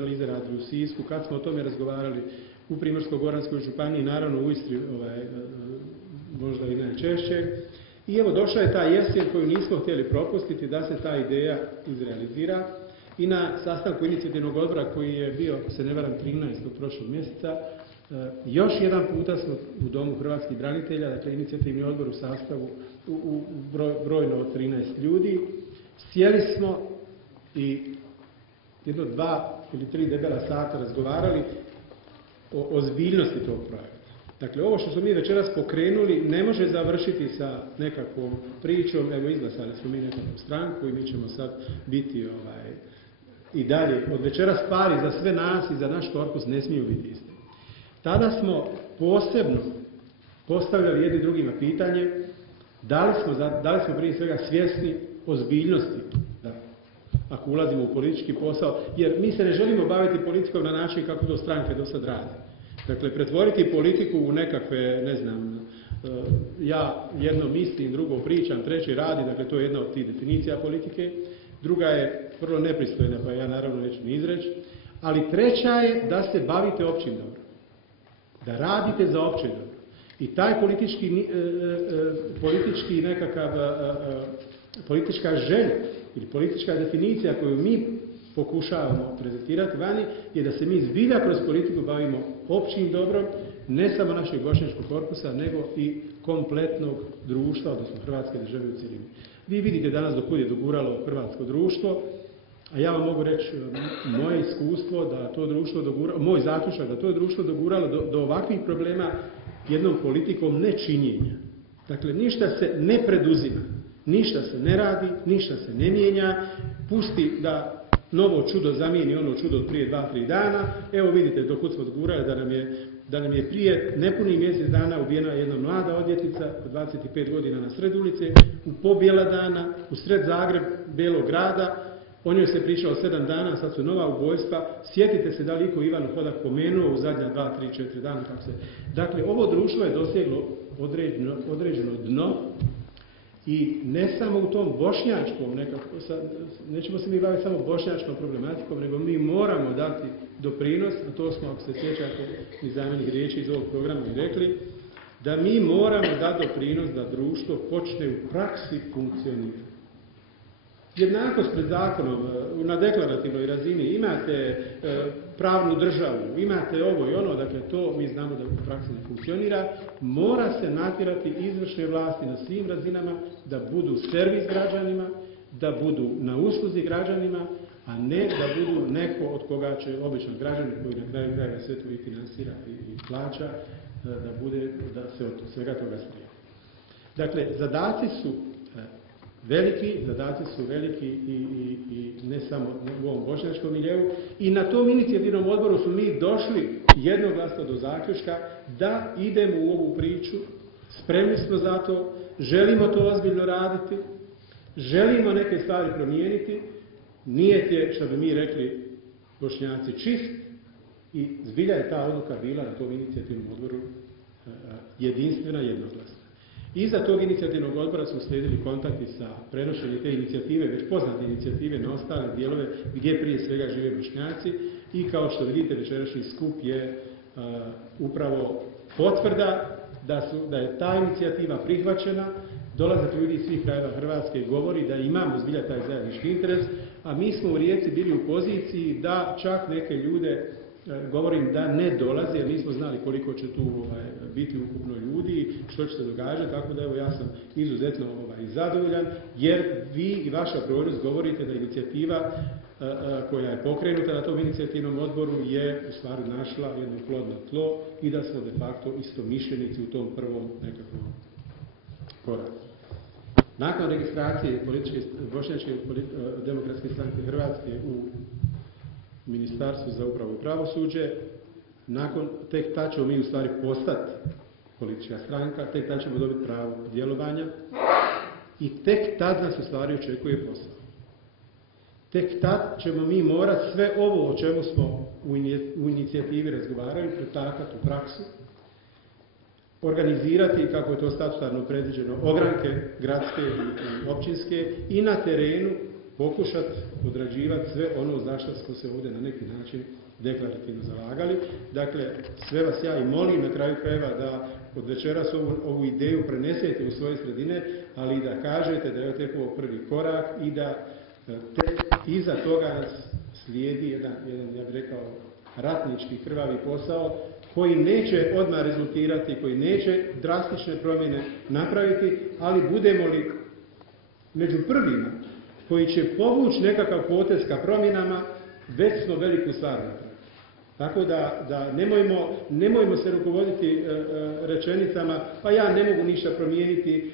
analize radili u Sisku, kad smo o tome razgovarali u Primorsko-goranskoj županiji, naravno u Istri možda i najčešće. I evo došla je ta jesen koju nismo htjeli propustiti da se ta ideja izrealizira. I na sastanku inicijativnog odbora koji je bio, ako se ne varam, 13. prošlog mjeseca, još jedan puta smo u Domu hrvatskih branitelja, dakle inicijativni odbor u sastavu brojno od 13 ljudi, sjeli smo i jedno 2 ili 3 debela sata razgovarali o ozbiljnosti tog projekta. Dakle, ovo što smo mi večeras pokrenuli ne može završiti sa nekakvom pričom, evo izglasali smo mi nekakvu stranku i mi ćemo sad biti i dalje. Od večeras stvari za sve nas i za naš korpus ne smiju biti iste. Tada smo posebno postavljali jedni drugima pitanje da li smo prije svega svjesni ozbiljnosti ako ulazimo u politički posao, jer mi se ne želimo baviti politikom na način kako to stranke do sad rade. Dakle, pretvoriti politiku u nekakve, ne znam, ja jedno mislim, drugo pričam, treći radi, dakle to je jedna od tih definicija politike. Druga je vrlo nepristojna, pa ja naravno neću ni izreći. Ali treća je da se bavite općim dobrom. Da radite za opće dobro. I taj politička želja ili politička definicija koju mi pokušavamo prezentirati vani je da se mi zbilja kroz politiku bavimo općim dobrom, ne samo našeg bošnjačkog korpusa, nego i kompletnog društva, odnosno Hrvatske države u cjelini. Vi vidite danas do kud je doguralo hrvatsko društvo, a ja vam mogu reći moje iskustvo da to društvo doguralo, moj zaključak da to je društvo doguralo do ovakvih problema jednom politikom nečinjenja. Dakle, ništa se ne preduzima, ništa se ne radi, ništa se ne mijenja, pusti da novo čudo zamijeni ono čudo od prije 2-3 dana. Evo vidite do kud smo dogurali da nam je prije nepunih mjesec dana ubijena jedna mlada odvjetnica od 25 godina na sred ulice, u pobjela dana, u sred Zagreb, Belog grada. O njoj se pričalo 7 dana, sad su nova ubojstva. Sjetite se da li iko Ivan Hodak pomenuo u zadnja 2, 3, 4 dana. Dakle, ovo društvo je doseglo određeno dno i ne samo u tom bošnjačkom, nećemo se mi baviti samo bošnjačkom problematikom, nego mi moramo dati doprinos, a to smo, ako se sjećate, iz zamjenih riječi iz ovog programa i rekli, da mi moramo dati doprinos da društvo počne u praksi funkcionirati. Jednakost pred zakonom, na deklarativnoj razini, imate pravnu državu, imate ovo i ono, dakle to mi znamo da u praksi ne funkcionira, mora se natjerati izvršne vlasti na svim razinama da budu servis građanima, da budu na usluzi građanima, a ne da budu neko od koga će običan građanin koji na kraju krajeva sve to i finansira i plaća, da se od svega toga strije. Dakle, zadaci su veliki i ne samo u ovom bošnjačkom miljeu. I na tom inicijativnom odboru su mi došli jednoglasno do zaključka da idemo u ovu priču, spremni smo za to, želimo to ozbiljno raditi, želimo neke stvari promijeniti, nijet je, što bi mi rekli Bošnjaci, čist i zbilja je ta odluka bila na tom inicijativnom odboru jedinstvena, jednoglasna. Iza tog inicijativnog odbora su slijedili kontakti sa prenošenjem te inicijative, već poznate inicijative na ostale dijelove gdje prije svega žive Bošnjaci i kao što vidite večerašnji skup je upravo potvrda da je ta inicijativa prihvaćena, dolazak ljudi iz svih krajeva Hrvatske govori da imamo zbilja taj zajednički interes, a mi smo u Rijeci bili u poziciji da čak neke ljude, govorim da ne dolaze, jer nismo znali koliko će tu biti ukupno ljudi, što će se događati, tako da evo ja sam izuzetno zadovoljan, jer vi i vaša brojnost govorite da inicijativa koja je pokrenuta na tom inicijativnom odboru je u stvari našla jedno plodno tlo i da smo de facto istomišljenici u tom prvom nekakvom koraku. Nakon registracije Bošnjačke demokratske stranke Hrvatske u Ministarstvu za upravu i pravosuđe, tek tad ćemo mi u stvari postati politička stranka, tek tad ćemo dobiti pravo djelovanja i tek tad nas u stvari očekuje posao. Tek tad ćemo mi morati sve ovo o čemu smo u inicijativi razgovarali pretakati u praksu, organizirati, kako je to statutarno predviđeno, ogranke gradske i općinske i na terenu pokušati odrađivati sve ono za što smo se ovdje na neki način deklarativno zalagali. Dakle, sve vas ja i molim na kraju krajeva da od večeras ovu ideju prenesete u svoje sredine, ali i da kažete da je tek ovo prvi korak i da iza toga nas slijedi jedan, ja bih rekao, ratnički krvavi posao koji neće odmah rezultirati, koji neće drastične promjene napraviti, ali budemo li među prvima koji će povući nekakav potez ka promjenama, već smo veliku stvar napravili. Tako da nemojmo se rukovoditi rečenicama, pa ja ne mogu ništa promijeniti,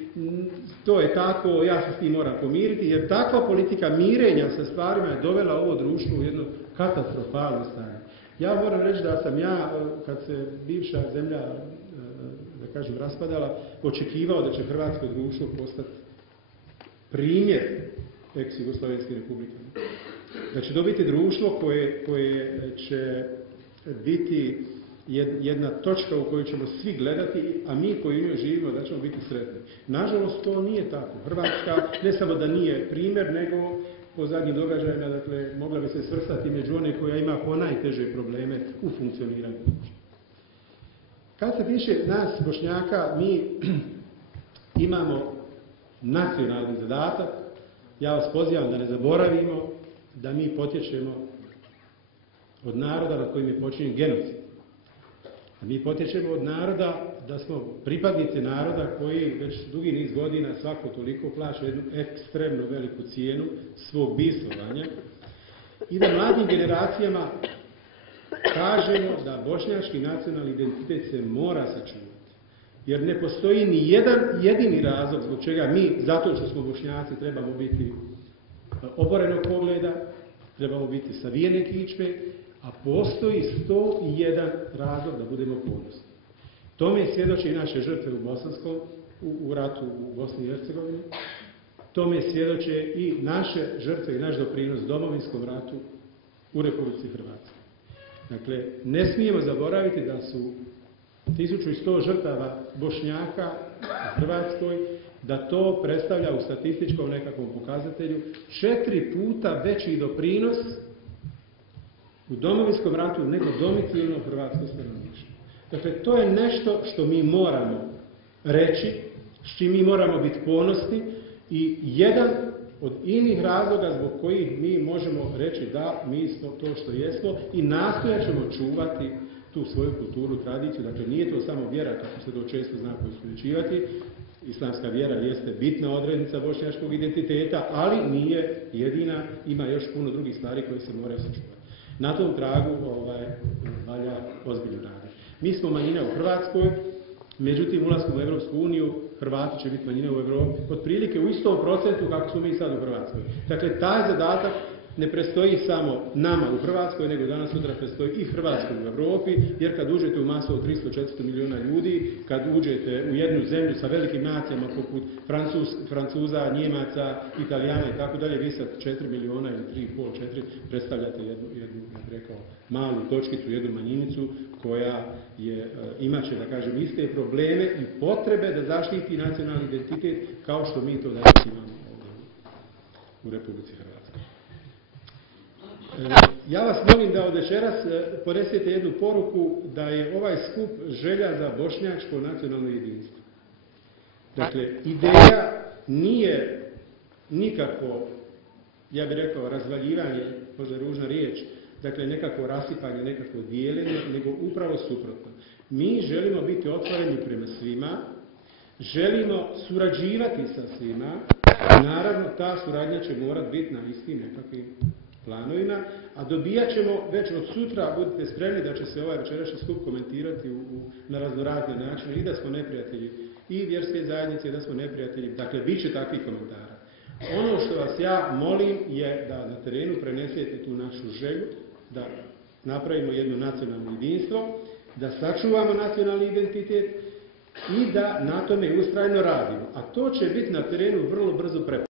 to je tako, ja se s tim moram pomiriti, jer takva politika mirenja sa stvarima je dovela ovo društvo u jedno katastrofalno stanje. Ja moram reći da sam ja, kad se bivša zemlja, da kažem, raspadala, očekivao da će hrvatsko društvo postati primjer ex-Jugoslovenske republike. Da će to biti društvo koje će biti jedna točka u kojoj ćemo svi gledati, a mi koji u njoj živimo da ćemo biti sretni. Nažalost, to nije tako. Hrvatska ne samo da nije primjer, nego po zadnjim događajima, dakle, mogla bi se svrstati među one koja ima ponajteže probleme u funkcioniranju. Kad se tiče nas, Bošnjaka, mi imamo nacionalni zadatak. Ja vas pozivam da ne zaboravimo da mi potječemo od naroda nad kojim je počinjen genocid. A mi potječemo od naroda da smo pripadnici naroda koji već dugi niz godina svako toliko plaća jednu ekstremno veliku cijenu svog bivstvovanja i da mladim generacijama kažemo da bošnjački nacionalni identitet se mora sačuvati. Jer ne postoji ni jedan jedini razlog zbog čega mi, zato što smo Bošnjaci, trebamo biti oborenog pogleda, trebamo biti savijene kičme, a postoji 101 razlog da budemo ponosni. Tome svjedoče i naše žrtve u ratu u Bosni i Hercegovini. Tome svjedoče i naše žrtve i naš doprinos Domovinskom ratu u Republici Hrvatskoj. Dakle, ne smijemo zaboraviti da su 1100 žrtava Bošnjaka u Hrvatskoj, da to predstavlja u statističkom nekakvom pokazatelju 4 puta veći doprinos u Domovinskom ratu nego domicilno hrvatsko stanovništvo. Dakle, to je nešto što mi moramo reći, s čim mi moramo biti ponosni i jedan od inih razloga zbog kojih mi možemo reći da mi smo to što jesmo i nastojat ćemo čuvati tu svoju kulturu, tradiciju. Dakle, nije to samo vjera, kako se to često zna poistovjećivati. Islamska vjera jeste bitna odrednica bošnjačkog identiteta, ali nije jedina, ima još puno drugih stvari koje se moraju sačuvati. Na tom tragu valja ozbiljno raditi. Mi smo manjina u Hrvatskoj, međutim ulaskom u Europsku uniju Hrvati će biti manjina u Europi, otprilike u istom procentu kako smo mi sad u Hrvatskoj. Dakle, taj zadatak ne prestoji samo nama u Hrvatskoj, nego danas sutra prestoji i Hrvatskoj u Europi, jer kad uđete u masu od 300-400 milijuna ljudi, kad uđete u jednu zemlju sa velikim nacijama poput Francuza, Njemaca, Italijana i tako dalje, vi sa 4 milijuna ili 3,5-4 predstavljate jednu, ja bih rekao, malu točkicu, jednu manjinicu koja imat će, da kažem, iste probleme i potrebe da zaštiti nacionalni identitet kao što mi to danas imamo ovdje u Republici Hrvatskoj. Ja vas molim da od večeras ponesete jednu poruku da je ovaj skup želja za bošnjačko nacionalno jedinstvo. Dakle, ideja nije nikako, ja bih rekao, razvaljivanje, možda ružna riječ, dakle nekako rasipanje, nekako dijeljenje, nego upravo suprotno. Mi želimo biti otvoreni prema svima, želimo surađivati sa svima, naravno ta suradnja će morati biti na istim nekakvim planovima, a dobijat ćemo već od sutra, budite spremni da će se ovaj večerašnji skup komentirati na raznorazne načine i da smo neprijatelji i vjerske zajednice i da smo neprijatelji, dakle bit će takvih komentara. Ono što vas ja molim je da na terenu prenesete tu našu želju, da napravimo jedno nacionalno jedinstvo, da sačuvamo nacionalni identitet i da na tome ustrajno radimo. A to će biti na terenu vrlo brzo prepoznato.